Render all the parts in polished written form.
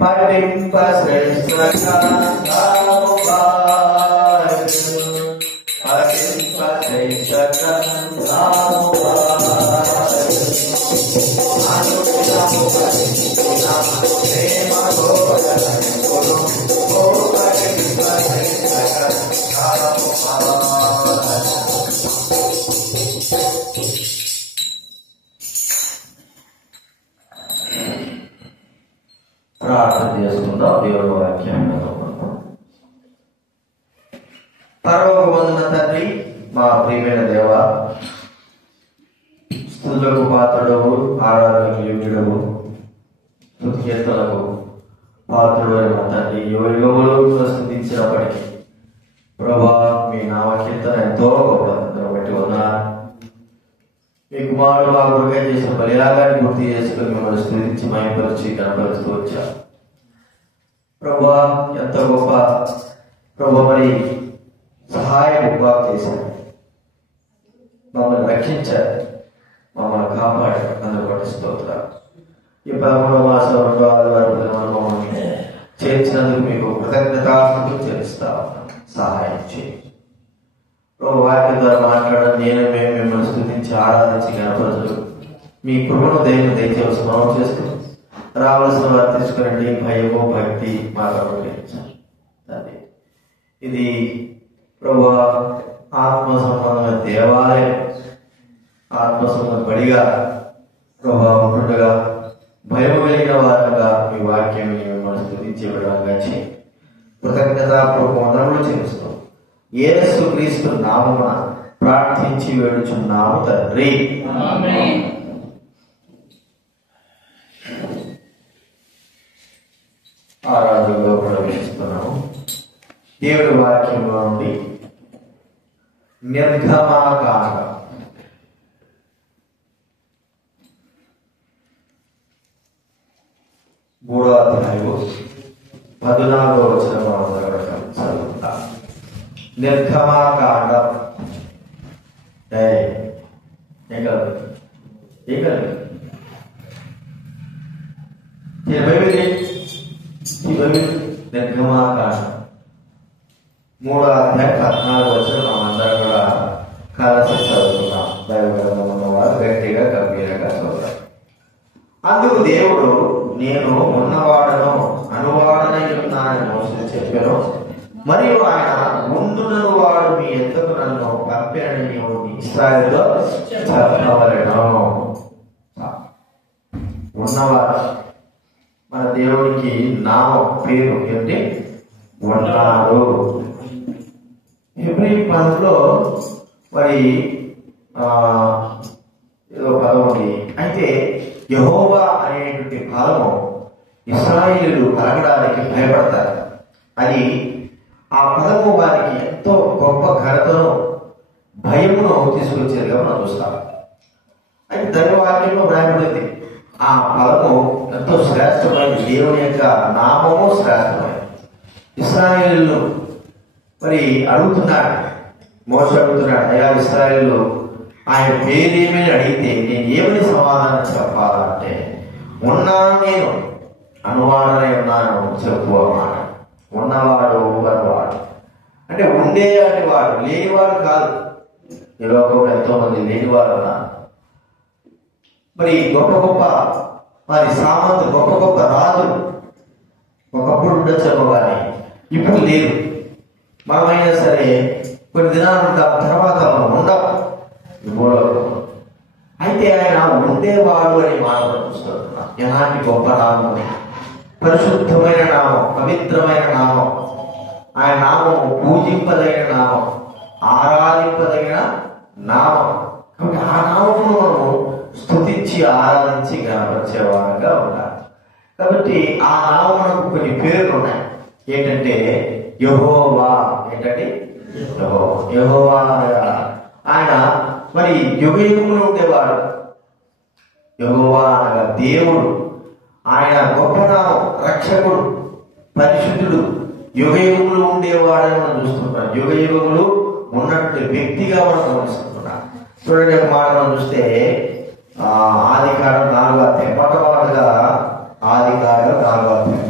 పఠింప శ్రేష్ఠ ప్రార్థన చేసుకుందాం. దేవుని వాక్యం పరలోకమందున్న తండ్రి, మా ప్రియమైన దేవ, స్తుతులకు పాత్రుడవు, ఆరాధనకు యోగ్యుడవు, స్తుతి కీర్తనలకు పాత్రుడైన మా తండ్రి, యుగములు స్తుతించినప్పటికీ ప్రభా మీ నామ కీర్తన ఎంతో గొప్పతనం బట్టి ఉన్నారు. మీ కుమారుడు మా కొరకై చేసిన బలియాగాన్ని గుర్తు చేసుకుని మిమ్మల్ని స్తుతించి మహిమపరిచి కనపరుస్తూ వచ్చారు. ప్రభా ఎంత గొప్ప ప్రభా, మరి సహాయం బాగా చేశారు, మమ్మల్ని రక్షించారు, మమ్మల్ని కాపాడారు. అందుబాటు స్తోత్రాలు. ఈ 11వ మాసం 2వ ఆదివారం మమ్మల్ని చేర్చినందుకు మీకు కృతజ్ఞతాస్తుతులు చెల్లిస్తా ఉన్నాను. సహాయం చేయండి ప్రభు. వాక్యం ద్వారా మాట్లాడడం మేము మిమ్మల్ని స్తుతించి ఆరాధించి కనపరచు మీ కృపను దయచేసి మనం చేస్తూ రావాల్సిన వారు తీసుకురండి. భయము భక్తి మాకు అనుగ్రహించాలి. ఇది ప్రభు ఆత్మ సంబంధమైన దేవాలయం, ఆత్మ సంబంధ బడిగా ప్రభు ఉంటుండగా భయము కలిగిన వారుగా మీ వాక్యం మిమ్మల్ని స్తుతించే విధంగా చేయండి. కృతజ్ఞతాపూర్వకములు చేస్తాం. యేసు క్రీస్తు నామమున ప్రార్థించి వేడుచున్నాము తండ్రి. ఆమేన్. ఆరాధనలో ప్రవేశిస్తున్నాము. దేవుడి వాక్యంలో నుండి నిర్గమాకాండ 3వ అధ్యాయము 14వ వచనం చదువుతాం. నిర్గమాకాండ నిర్గమాకాండ 3వ అధ్యాయం 14వ వచనం మనందరం కూడా కలిసి చదువుతున్నాం. దైవగ్రంథం ఉన్నవారు గట్టిగా గంభీరంగా చదువుతారు. అందుకు దేవుడు, నేను ఉన్నవాడను అనువాడనై ఉన్నానని మోసే చెప్పాను. మరియు ఆయన ముందున్న వాడు మీ ఎందుకు నన్ను పంపినని నీవు ఇశ్రాయేలులో చెప్పవలెను. ఉన్నవాడు మన దేవుడికి నామం, పేరు ఏంటి? ఉన్నాడు. హెబ్రీ పదంలో మరి ఏదో పదం ఉంది. అయితే యెహోవా అనేటువంటి పదము ఇశ్రాయేలు పలకడానికి భయపడతారు. అది ఆ పదము వారికి ఎంతో గొప్ప ఘనతను, భయమును తీసుకొచ్చేదిగా మనం చూస్తాం. అయితే దైవవాక్యంలో వ్రాయబడింది, ఆ పదము ఎంతో శ్రేష్టమైనది. దేవుని యొక్క నామము శ్రేష్టమైనది. ఇశ్రాయేలు మరి అడుగుతున్నాడు, మోసే అడుగుతున్నాడు, అయ్యా ఇశ్రాయేలు ఆయన పేరేమని అడిగితే నేను ఏమని సమాధానం చెప్పాలంటే, ఉన్నాను, నేను అనువాడనై ఉన్నాను చెప్పు అన్నమాట. ఉన్నవాడు ఉన్నవాడు అంటే ఉండేటి వాడు, లేనివాడు కాదు. ఈ లోకంలో ఎంతో మంది లేనివాడు ఉన్నారు. మరి గొప్ప గొప్ప మరి సామంతు, గొప్ప గొప్ప రాజులు ఒకప్పుడు ఉండొచ్చేమో కానీ ఇప్పుడు లేదు. మనమైనా సరే కొన్ని దినాలు ఉంటాం, తర్వాత మనం ఉండవు. అయితే ఆయన ఉండేవాడు అని మాత్రం చూస్తున్నాం. ఎలాంటి గొప్ప నామం, పరిశుద్ధమైన నామం, పవిత్రమైన నామం. ఆయన నామము పూజింపదగిన నామం, ఆరాధింపదగిన నామం. కాబట్టి ఆ నామమును మనము స్తుతించి ఆరాధించి గణపరిచేవారంగా ఉండాలి. కాబట్టి ఆ నామమునకు కొన్ని పేర్లు ఉన్నాయి. ఏంటంటే యెహోవా. ఏంటంటే యెహోవా ఆయన మరి యుగయుగములు ఉండేవాడు. యెహోవా అనగా దేవుడు. ఆయన గొప్ప నామం, రక్షకుడు, పరిశుద్ధుడు, యుగయుగములు ఉండేవాడని మనం చూస్తున్నాం. యుగయుగములు ఉన్నట్టు వ్యక్తిగా మనం గమనిస్తున్నాం. చూడండి, ఒక మాట మనం చూస్తే ఆదికాండం 4వ అధ్యాయం, మొట్టమొదటిగా ఆదికాండం 4వ అధ్యాయం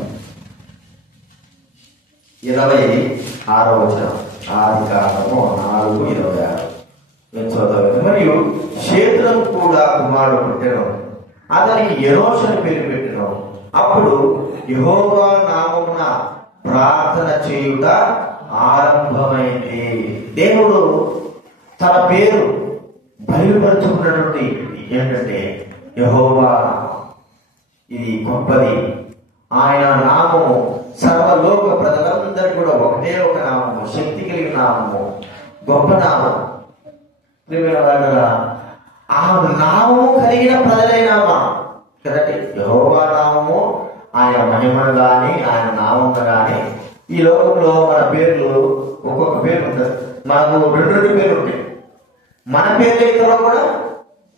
కూడా కుమారుడు పుట్టెను, అతనికి ఎనోషు అని పేరు పెట్టెను. అప్పుడు యెహోవా నామమున ప్రార్థన చేయుట ఆరంభమైంది. దేవుడు తన పేరు బయలుపరుచుకున్నటువంటి ఏంటంటే యెహోవా, ఇది గొప్పది. ఆయన నామము సర్వలోక ప్రజలందరికీ కూడా ఒకటే ఒక నామము, శక్తి కలిగిన నామము, గొప్ప నామం. ఆ నామము కలిగిన ప్రజలైనామా కదండి. యెహోవా నామము, ఆయన మహిమను గాని ఆయన నామం గాని. ఈ లోకంలో మన పేర్లు ఒక్కొక్క పేరు ఉంటుంది. మనకు రెండు పేర్లు ఉంటాయి. మన పేర్లు ఇతరులో కూడా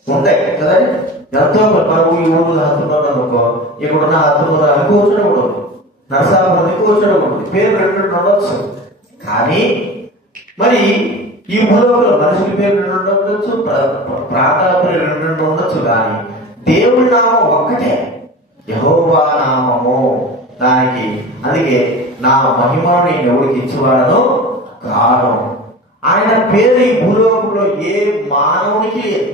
ఉంటాయి కదండి. ఎంతో మనకు ఈ ఊరు హత్తున్నారు అనుకో, ఇక్కడున్న హత్తున్నారు అనుకోవచ్చడం కూడా ఉంది, నరసాపురం అనుకోవచ్చడం ఉంటుంది. పేరు రెండు ఉండొచ్చు. కానీ మరి ఈ భూలోకంలో మనుషుల పేరు రెండు ఉండొచ్చు, ప్రాంతాల పేరు రెండు ఉండొచ్చు. కానీ దేవుడి నామం ఒక్కటే, యెహోవా నామము. దానికి అందుకే నా మహిమను నేను ఎవరికి ఇచ్చేవాడను కాను. ఆయన పేరు ఈ భూలోకంలో ఏ మానవునికి లేదు,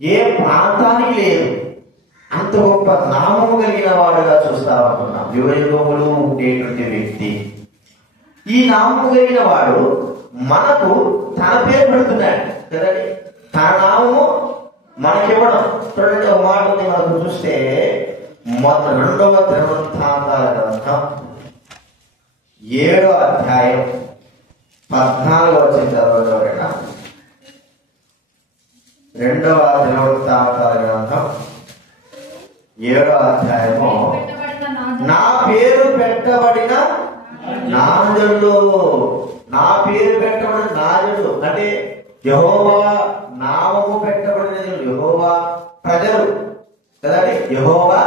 ఏ ప్రాంతానికి లేదు. అంత గొప్ప నామము కలిగిన వాడుగా చూస్తా ఉంటున్నాం. యుగయుగములు ఉండేటువంటి వ్యక్తి. ఈ నామము కలిగిన వాడు మనకు తన పేరు పెడుతున్నాడు కదండి. తన నామము మనకివ్వడం. చూడండి, ఒక మాట ఉంది మనకు చూస్తే, 2వ దినవృత్తాంతాల గ్రంథం 7వ అధ్యాయం 14వ వచనం చదవగలరా? 2వ దినవృత్తాంతాల గ్రంథం 7వ అధ్యాయము, నా పేరు పెట్టబడిన నాజుడు, నా పేరు పెట్టబడిన నాజుడు అంటే యెహోవా నామము పెట్టబడిన యెహోవా ప్రజలు కదండి. యెహోవా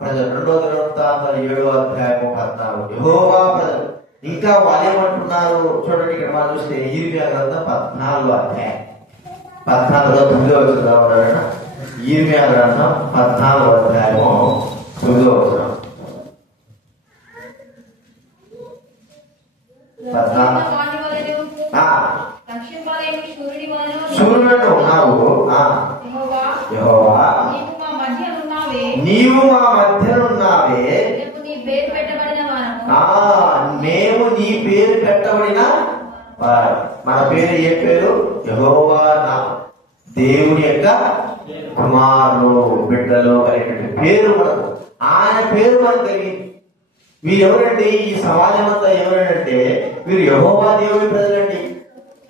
ప్రజలు. 2వ దినవృత్తాంతాలు 7వ అధ్యాయము 14. యెహోవా ప్రజలు. ఇంకా వాళ్ళేమంటున్నారు చూడండి. ఇక్కడ మనం చూస్తే యిర్మీయా గ్రంథం 14వ అధ్యాయం 14వ 9వ వచనం. యిర్మీయా గ్రంథం 14వ అధ్యాయము 9వ వచనం. 14 సూర్యుడు ఉన్నావు యెహోవా, నీవు మా మధ్యనున్నావే, మేము నీ పేరు పెట్టబడిన వారు. మన పేరు ఏ పేరు? యెహోవా, దేవుని యొక్క కుమారులు, బిడ్డలు అనేటువంటి పేరు మనకు. ఆయన పేరు మనకు కలిగింది. వీరు ఎవరండి? ఈ సమాజం అంతా ఎవరంటే వీరు యెహోవా దేవుడి ప్రజలండి,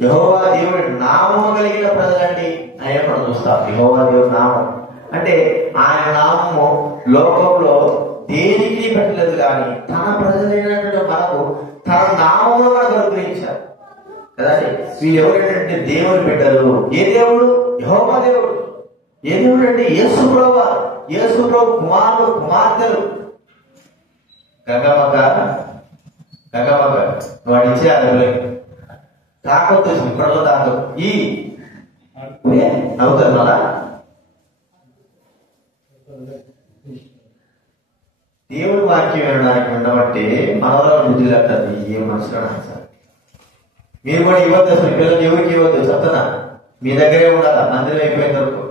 యెహోవా దేవుడి నామము కలిగిన ప్రజలండి అని మనం చూస్తాం. యెహోవా దేవుడి నామం అంటే ఆయన నామము లోకంలో దేనికి పెట్టలేదు, కానీ తన ప్రజలైనటువంటి మనకు తన నామము మనకు అనుగ్రహించారు కదండి. వీళ్ళు ఎవరంటే దేవుని బిడ్డలు. ఏ దేవుడు? యెహోవా దేవుడు. ఏ దేవుడు అంటే యేసు ప్రభువు. యేసు ప్రభు కుమారులు, కుమార్తెలు. గంగమ్మక వాడు ఇచ్చే అదులే తాకొద్దు, ఇప్పట్లో తాకు ఈ నవ్వుతుంది మళ్ళా. దేవుడి వాక్యం వినడానికి ఉండబట్టి మనలో బుద్ధి లేకపోతే ఏ మనసులో సార్. మీరు కూడా ఇవ్వద్దు, అసలు పిల్లలు ఎవరికి ఇవ్వద్దు చెప్తున్నా. మీ దగ్గరే ఉండాలి మందిరం అయిపోయిన వరకు.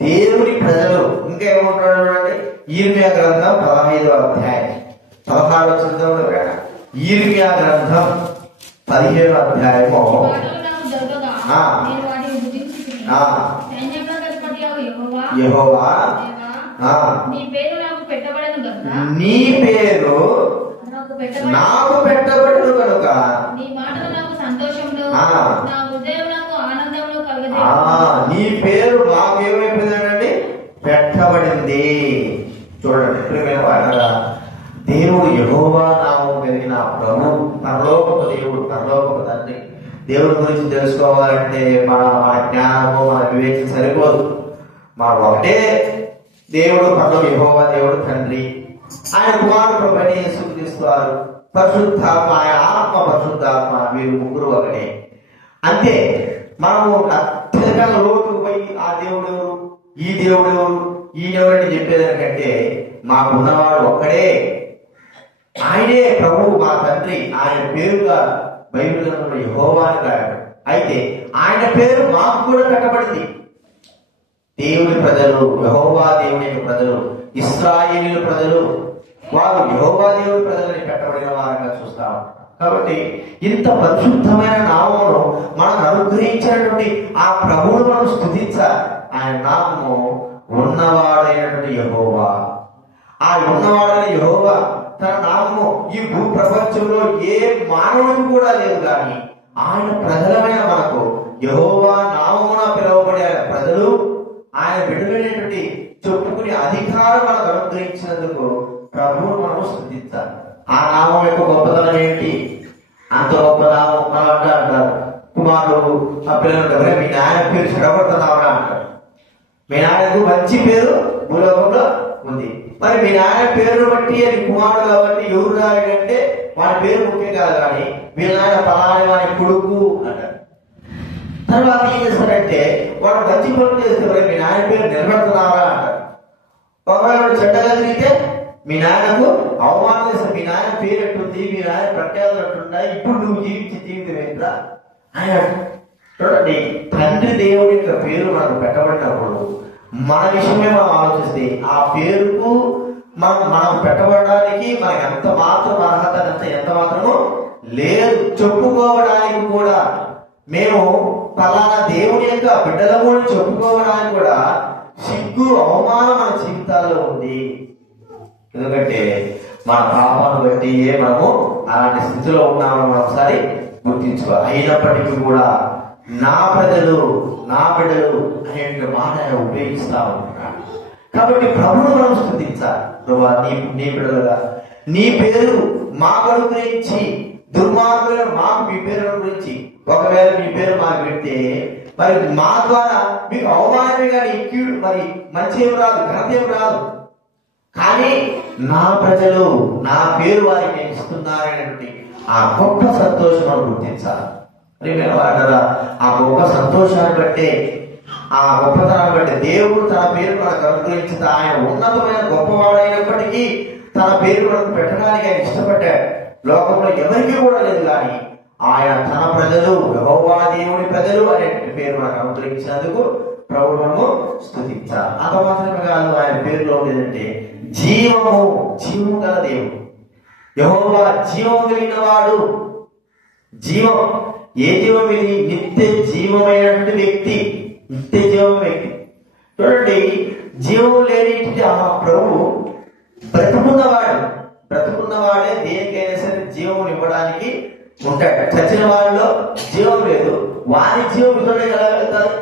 దేవుని ప్రజలు. ఇంకా ఏమంటున్నాడు చూడండి, యిర్మీయా గ్రంథం 15వ అధ్యాయం 16వ వచనం. యిర్మీయా గ్రంథం 15వ అధ్యాయము యెహోవా, నీ పేరు నాకు పెట్టబడను కనుక నీ పేరు మాకు ఏమైపోయిందండి? పెట్టబడింది. చూడండి, దేవుడు యెహోవా నామం కలిగిన ప్రభు, పరలోకపు దేవుడు, పరలోకపు తండ్రి. దేవుడి గురించి తెలుసుకోవాలంటే మన జ్ఞానము, మన వివేకం సరిపోదు. మన ఒకటే దేవుడు, పరలోక యెహోవా దేవుడు తండ్రి. ఆయన కుమారుడు ప్రభువైన యేసుక్రీస్తు వారు, పరిశుద్ధాత్మ, ఆయన ఆత్మ, పరిశుద్ధాత్మ, వీరు ముగ్గురు ఒకటే. అంతే. మనము అత్యధికంగా లోతుకు పోయి ఆ దేవుడు ఎవరు, ఈ దేవుడు ఎవరు, ఈ దేవుడని చెప్పేదానికంటే మాకున్నవాడు ఒక్కడే, ఆయనే ప్రభువు, మా తండ్రి. ఆయన పేరుగా బైబిల్ గ్రంథంలో యెహోవా అని రాయడం. అయితే ఆయన పేరు మాకు కూడా పెట్టబడింది. దేవుని ప్రజలు, యెహోవా దేవుని యొక్క ప్రజలు, ఇశ్రాయేలీయుల ప్రజలు, వారు యెహోవా దేవుని ప్రజలని పెట్టబడిన వారంగా చూస్తా ఉంటారు. కాబట్టి ఇంత పరిశుద్ధమైన నామమును మనకు అనుగ్రహించినటువంటి ఆ ప్రభువును మనం స్తుతించాలి. ఆయన నామము ఉన్నవాడైనటువంటి యెహోవా. ఆ ఉన్నవాడైన యెహోవా తన నామము ఈ భూ ప్రపంచంలో ఏ మానవుడికి కూడా లేదు. కానీ ఆయన ప్రజలమైన మనకు యెహోవా నామమున పిలువబడే ఆయన ప్రజలు, ఆయన బిడ్డలైనటువంటి చెప్పుకునే అధికారం మనకు అనుగ్రహించినందుకు ప్రభువును మనము స్తుతించాలి. ఆ నామం యొక్క గొప్పతనం ఏంటి? అంత గొప్ప నామం. మనం అంటారు కుమారుడు ఆ పిల్లలు, మీ నాయన పేరు చెడగొడుతున్నావురా అంటారు. మీ నాయనకు మంచి పేరు భూలోకంలో ఉంది. మరి మీ నాయన పేరును బట్టి అది కుమారుడు కాబట్టి ఎవరు రాయంటే వాడి పేరు ముఖ్యం కాదు. కానీ మీ నాయన పలాని వాడి కొడుకు అంటారు. తర్వాత ఏం చేస్తారంటే వాడు మంచి పనులు చేస్తే మీ నాయన పేరు నిలబెడుతున్నారా అంటారు. ఒకవేళ చెడ్డగా తిరిగితే మీ నాయనకు అవమానం చేస్తే మీ నాయన పేరు ఎట్టుంది, మీ నాయన ప్రఖ్యాతులు ఎట్లున్నాయి, ఇప్పుడు నువ్వు జీవించే జీవితం ఏంట్రా ఆయన. చూడండి, తండ్రి దేవుడి యొక్క పేరు మనకు పెట్టబడినప్పుడు మన విషయమే మనం ఆలోచిస్తే ఆ పేరుకు మనం పెట్టబడడానికి మనకి ఎంత మాత్రం అర్హత ఎంత మాత్రము లేదు. చెప్పుకోవడానికి కూడా మేము పలానా దేవుని యొక్క బిడ్డలము చెప్పుకోవడానికి కూడా సిగ్గు, అవమానం మన జీవితాల్లో ఉంది. ఎందుకంటే మన పాపాన్ని బట్టి మనము అలాంటి స్థితిలో ఉన్నామని మనం ఒకసారి గుర్తించుకోవాలి. అయినప్పటికీ కూడా నా ప్రజలు, నా బిడ్డలు అనే మాట ఆయన ఉపయోగిస్తా ఉంటున్నాడు. కాబట్టి ప్రభువును మనం స్తుతించాలి. ప్రభువా, నీ బిడ్డలుగా నీ పేరు మాకు అనుగ్రహించి, దుర్మార్గులు మాకు మీ పేరు అనుగ్రహించి, ఒకవేళ మీ పేరు మాకు పెడితే మరి మా ద్వారా మీకు అవమానమే కానీ కీడు, మరి మంచి ఏం రాదు, ఘనత ఏం రాదు. కానీ నా ప్రజలు నా పేరు వారికి నేను ఇస్తున్నారనేటువంటి ఆ గొప్ప సంతోషం మనం గుర్తించాలి. వాడారా ఆ గొప్ప సంతోషాన్ని బట్టే, ఆ గొప్పతనాన్ని బట్టి దేవుడు తన పేరు మనకు అనుగ్రహించిన ఆయన ఉన్నతమైన గొప్పవాడైనప్పటికీ తన పేరు మనకు పెట్టడానికి ఆయన ఇష్టపడ్డాడు. లోకంలో ఎవరికి కూడా లేదు. కానీ ఆయన తన ప్రజలు, యెహోవా దేవుని ప్రజలు అనే పేరు మనకు అనుగ్రహించినందుకు ప్రభువును స్తుతించాలి. అంత మాత్రమే కాదు, ఆయన పేరులో ఉండేదంటే జీవము, జీవము గల దేవుడు. యెహోవా జీవము కలిగిన వాడు. జీవం, ఏ జీవం ఇది? నిత్య జీవమైనటువంటి వ్యక్తి, నిత్య జీవం వ్యక్తి. చూడండి, జీవం లేని ఆ ప్రభు బ్రతుకున్నవాడు. బ్రతుకున్నవాడే దేనికైనా సరే జీవం ఇవ్వడానికి ఉంటాడు. చచ్చిన వాళ్ళలో జీవం లేదు, వారి జీవం ఇతరుడే ఎలా వెళ్తారు?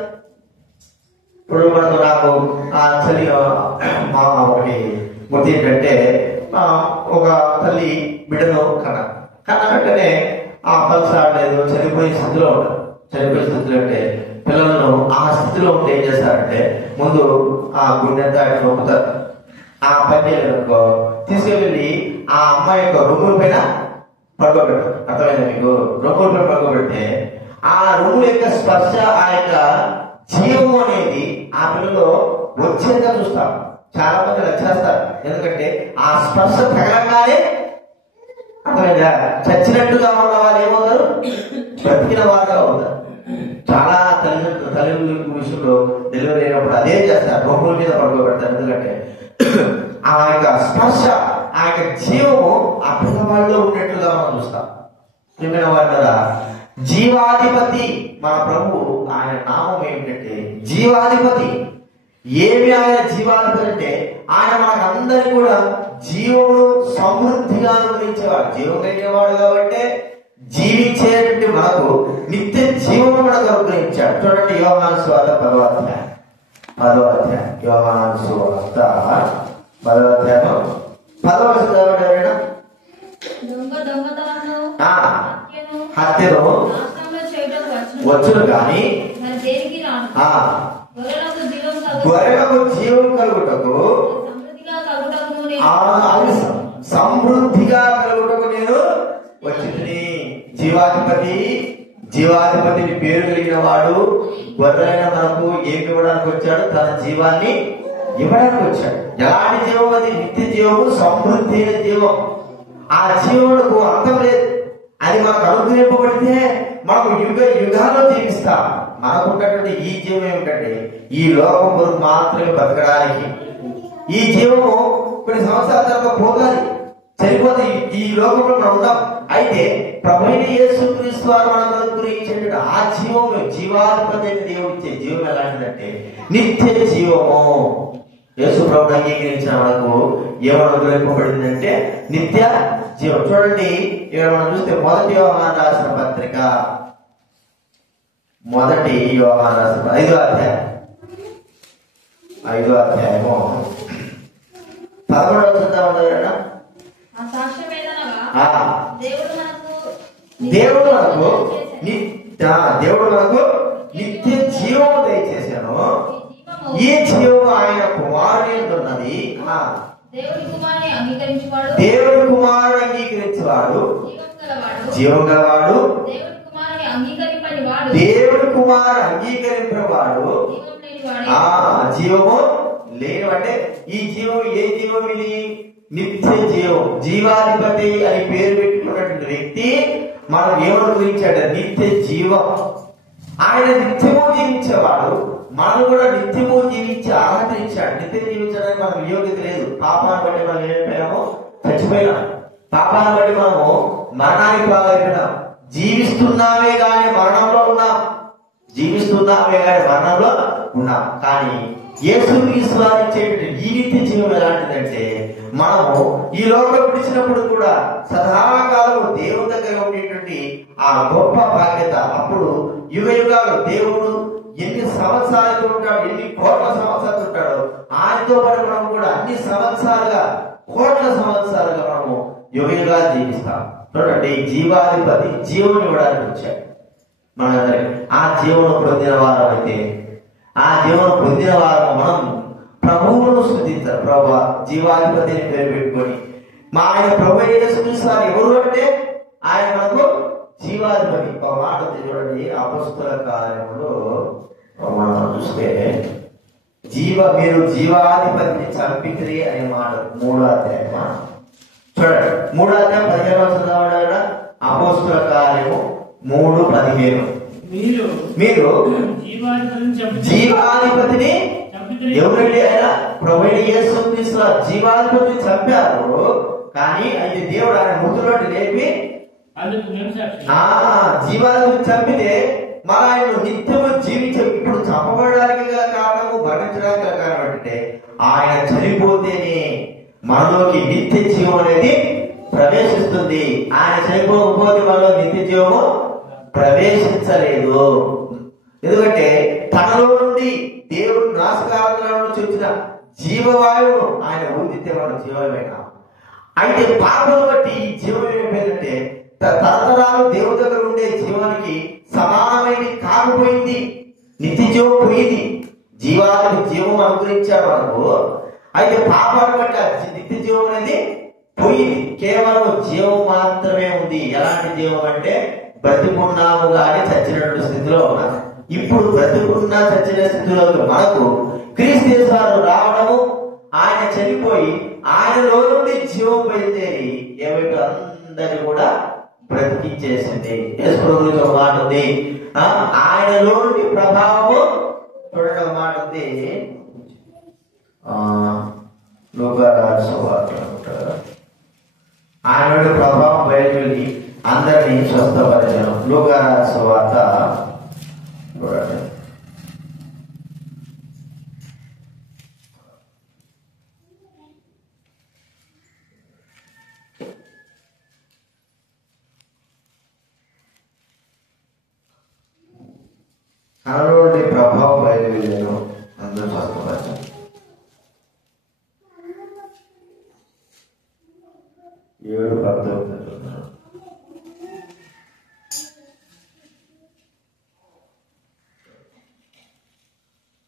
ఇప్పుడు మనకు నాకు చలి ఒకటి గుర్తు ఏంటంటే, ఒక తల్లి బిడ్డను కన్న వెంటనే ఆ పల్స్ ఆడలేదు, చనిపోయే స్థితిలో ఉంటారు. చనిపోయే స్థితిలో అంటే పిల్లలను ఆ స్థితిలో ఉంటే ఏం చేస్తారంటే ముందు ఆ గుండెంతా నొప్పుతారు. ఆ పని చేయలేదనుకో తీసుకెళ్ళి ఆ అమ్మాయి యొక్క రొమ్ముల పైన పడుకోబెడతారు. అర్థమైంది మీకు? రొమ్ముల పైన పడుకోబెడితే ఆ రొమ్ము యొక్క స్పర్శ, ఆ యొక్క జీవము అనేది ఆ పిల్లలో వచ్చేగా చూస్తాం. చాలా మంది వచ్చేస్తారు. ఎందుకంటే ఆ స్పర్శ తగలంగానే అర్థమైందా, చచ్చినట్టుగా ఉన్న వాళ్ళు ఏమవుతారు? బ్రతికిన వారుగా అవుతారు. చాలా తల్లి విషయంలో డెలివరీ అయినప్పుడు అదే చేస్తారు, రొమ్ముల మీద పడుకోబెడతారు. ఎందుకంటే ఆ యొక్క స్పర్శ, ఆ యొక్క జీవము ఆ పిల్లవాళ్ళలో ఉన్నట్టుగా మనం చూస్తాం. ప్రియమైన వారు, జీవాధిపతి మన ప్రభు, ఆయన నామం ఏమిటంటే జీవాధిపతి. ఏమి ఆయన జీవాధిపతి అంటే ఆయన మనకందరికీ కూడా జీవమును సమృద్ధిగా అనుగ్రహించేవాడు. జీవం కలిగేవాడు కాబట్టి జీవించేటువంటి మనకు నిత్య జీవము మనకు అనుగ్రహించాడు. చూడండి, యోహాను సువార్త 10వ అధ్యాయం. యోహాను సువార్త 10వ అధ్యాయం 10వ వచనం. హత్యను వచ్చును కానీ గొర్రెలకు జీవం కలుగుటకు, సమృద్ధిగా కలుగుటకు నేను వచ్చింది. జీవాధిపతి పేరు కలిగిన వాడు గొర్రెలైన మనకు ఏమి ఇవ్వడానికి వచ్చాడు? తన జీవాన్ని ఇవ్వడానికి వచ్చాడు. ఎలాంటి జీవం అది? నిత్య జీవము, సమృద్ధి అయిన జీవం. ఆ జీవములకు అంతం లేదు. అది మనకు అనుగ్రహింపబడితే మనకు యుగాల్లో జీవిస్తాం. మనకు ఉన్నటువంటి ఈ జీవం ఏమిటంటే ఈ లోకం కొరకు మాత్రమే బతకడానికి. ఈ జీవము కొన్ని సంవత్సరాల తర్వాత పోతుంది, చనిపోతే ఈ లోకంలో మనం ఉన్నాం. అయితే ప్రభువైన యేసుక్రీస్తు వారు మనందరం గురించేటువంటి ఆ జీవము, జీవాధిపతి అయిన దేవుడు ఇచ్చే జీవం ఎలాంటిదంటే నిత్య జీవము. యేసు ప్రభుని అంగీకరించిన మనకు ఏమని అనుగ్రహింపబడిందంటే నిత్య జీవం. చూడండి, ఇక్కడ మనం చూస్తే మొదటి యోహాను రాసిన పత్రిక, మొదటి యోహాను రాసిన 5వ అధ్యాయం 5వ అధ్యాయము 11వ చదువుతాం. దేవుడు మనకు నిత్య జీవము దయచేశాను. ఈ జీవము ఆయన కుమారుని ఉన్నది. దేవుడి కుమారుని అంగీకరించేవాడు జీవం గలవాడు, దేవుడి కుమారు అంగీకరింపవాడు జీవము లేని. అంటే ఈ జీవం ఏ జీవం? ఇది నిత్య జీవం. జీవాధిపతి అని పేరు పెట్టుకున్నటువంటి వ్యక్తి మనం ఏమని గురించాడు? నిత్య జీవం. ఆయన నిత్యము జీవించేవాడు, మనం కూడా నిత్యము జీవించి అర్హత ఇచ్చాడు. నిత్యం జీవించడానికి మనకు యోగ్యత లేదు. పాపాన్ని బట్టి మనం ఏమైపోయాము? చచ్చిపోయినాం. పాపాన్ని బట్టి మనము మరణానికి పాలైపోయినాం. జీవిస్తున్నామే గాని మరణంలో ఉన్నాం. జీవిస్తున్నామే గాని మరణంలో ఉన్నాం. కానీ యేసుక్రీస్తు వారు ఇచ్చేటువంటి ఈ నిత్య జీవం ఎలాంటిదంటే మనము ఈ లోకం విడిచినప్పుడు కూడా సదాకాలం దేవుని దగ్గర ఉండేటువంటి ఆ గొప్ప బాధ్యత. అప్పుడు యుగ యుగాలు దేవుడు ఎన్ని సంవత్సరాలతో ఉంటాడు, ఎన్ని కోట్ల సంవత్సరాలు ఉంటాడో ఆయనతో పాటు మనం కూడా అన్ని సంవత్సరాలుగా, కోట్ల సంవత్సరాలుగా మనము యుగ యుగాలు జీవిస్తాం. చూడండి, జీవాధిపతి జీవం ఇవ్వడానికి వచ్చాడు మనందరికి. ఆ జీవనం పొందిన వారం అయితే, ఆ జీవనం పొందిన వారం మనం ప్రభువును స్తుతించారు. ప్రభు జీవాధిపతిని పేరు పెట్టుకొని మా ఆయన ప్రభు యేసుక్రీస్తు వారు ఎవరు అంటే ఆయన మనకు జీవాధిపతి. ఒక మాట చూడండి, అపొస్తలుల కార్యములో మనం చూస్తే మీరు జీవాధిపతిని చంపితిరి అనే మాట 3వ అధ్యాయం చూడండి. 3వ అధ్యాయం 15వ చదవడం. అపొస్తలుల కార్యము 3:15. మీరు జీవాధిపతిని ఎవరండి? ఆయన ప్రభువైన యేసుక్రీస్తు జీవాధిపతిని చంపారు. కానీ అయితే దేవుడు ఆయన మృతుల్లోకి లేపి జీవాధిపతి చంపితే మన ఆయన నిత్యము జీవించే. ఇప్పుడు చంపబడడానికి కారణము, మరణించడానికి కారణం అంటే ఆయన చనిపోతేనే మనలోకి నిత్య జీవం అనేది ప్రవేశిస్తుంది. ఆయన చనిపోకపోతే మనలో నిత్య జీవము ప్రవేశించలేదు. ఎందుకంటే తనలో నుండి దేవుడు నాశకాలలో నుంచి వచ్చిన జీవవాయువు ఆయన ఊదితే మన జీవమైన. అయితే పాపం బట్టి ఈ జీవం ఏమైపోయిందంటే తరతరాలు దేవుడి దగ్గర ఉండే జీవానికి సమానమైనది కాకపోయింది. నిత్య జీవం పోయింది. జీవానికి జీవం అనుగ్రహించాడు మనకు. అయితే పాపాన్ని బట్టి నిత్య జీవం అనేది పోయింది. కేవలం జీవం మాత్రమే ఉంది. ఎలాంటి జీవం అంటే బ్రతికున్నాము గాని చచ్చినటువంటి స్థితిలో ఉన్నాం. ఇప్పుడు బ్రతికున్న చచ్చిన స్థితిలో మనకు క్రీస్తు యేసు రావడము, ఆయన చనిపోయి ఆయనలో నుండి జీవం బయలుదేరి ఏమిటో అందరినీ కూడా బ్రతికించేసింది. యేసు ప్రభువుతో మాట ఉంది, ఆయనలో నుండి ప్రభావము చూడడం మాట ఉంది. ఆయన నుండి ప్రభావం బయలుదేరి అందరినీ స్వస్థపరిచను. లూకా సువార్త చూడండి. తనలోని ప్రభావం బయలుదేరాను, అందరూ స్వస్థపరిచాను. 7:19.